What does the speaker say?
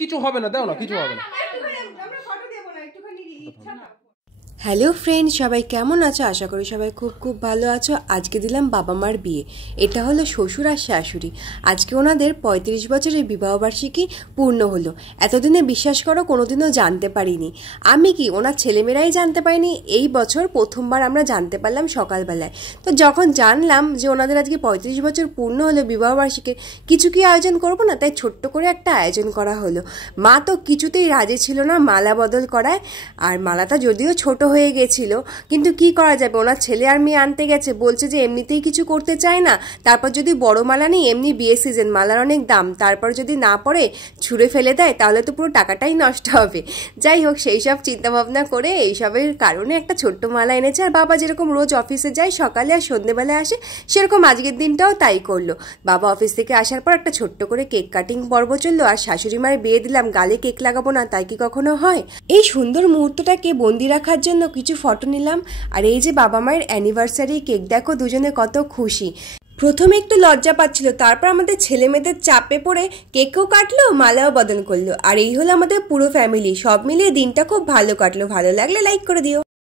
কিছু হবে না, দাও না, কিছু হবে না। হ্যালো ফ্রেন্ড, সবাই কেমন আছো? আশা করি সবাই খুব খুব ভালো আছো। আজকে দিলাম বাবা মার বিয়ে। এটা হলো শ্বশুর আর শাশুড়ি। আজকে ওনাদের 35 বছরের বিবাহবার্ষিকী পূর্ণ হলো। এতদিনে বিশ্বাস করো কোনোদিনও জানতে পারিনি। আমি কি ওনার ছেলেমেয়েরাই জানতে পারিনি, এই বছর প্রথমবার আমরা জানতে পারলাম সকালবেলায়। তো যখন জানলাম যে ওনাদের আজকে 35 বছর পূর্ণ হলো বিবাহবার্ষিকীর, কিছু কি আয়োজন করবো না, তাই ছোট্ট করে একটা আয়োজন করা হলো। মা তো কিছুতেই রাজি ছিল না মালা বদল করায়, আর মালাটা যদিও ছোট হয়ে গেছিল, কিন্তু কি করা যাবে, ওনার ছেলে আর মেয়ে আনতে গেছে, বলছে যে এমনিতেই কিছু করতে চায় না, তারপর যদি বড় মালা নেই, এমনি বিয়ে সিজন, মালার অনেক দাম, তারপর যদি না পড়ে ছুঁড়ে ফেলে দেয় তাহলে তো পুরো টাকাটাই নষ্ট হবে। যাই হোক, সেই সব চিন্তাভাবনা করে এইসবের কারণে একটা ছোট্ট মালা এনেছে। আর বাবা যেরকম রোজ অফিসে যায়, সকালে আর সন্ধ্যেবেলায় আসে, সেরকম আজকের দিনটাও তাই করলো। বাবা অফিস থেকে আসার পর একটা ছোট্ট করে কেক কাটিং পর্ব চললো। আর শাশুড়ি মায়ের বিয়ে দিলাম, গালে কেক লাগাবো না তাই কি কখনো হয়? এই সুন্দর মুহূর্তটাকে বন্দি রাখার জন্য কিছু ফটো নিলাম। আর এই যে বাবা মায়ের অ্যানিভার্সারি কেক, দেখো দুজনে কত খুশি। প্রথমে একটু লজ্জা পাচ্ছিল, তারপর আমাদের ছেলে মেয়েদের চাপে পড়ে কেকও কাটলো, মালাও বদল করলো। আর এই হলো আমাদের পুরো ফ্যামিলি, সব মিলিয়ে দিনটা খুব ভালো কাটলো। ভালো লাগলে লাইক করে দিও।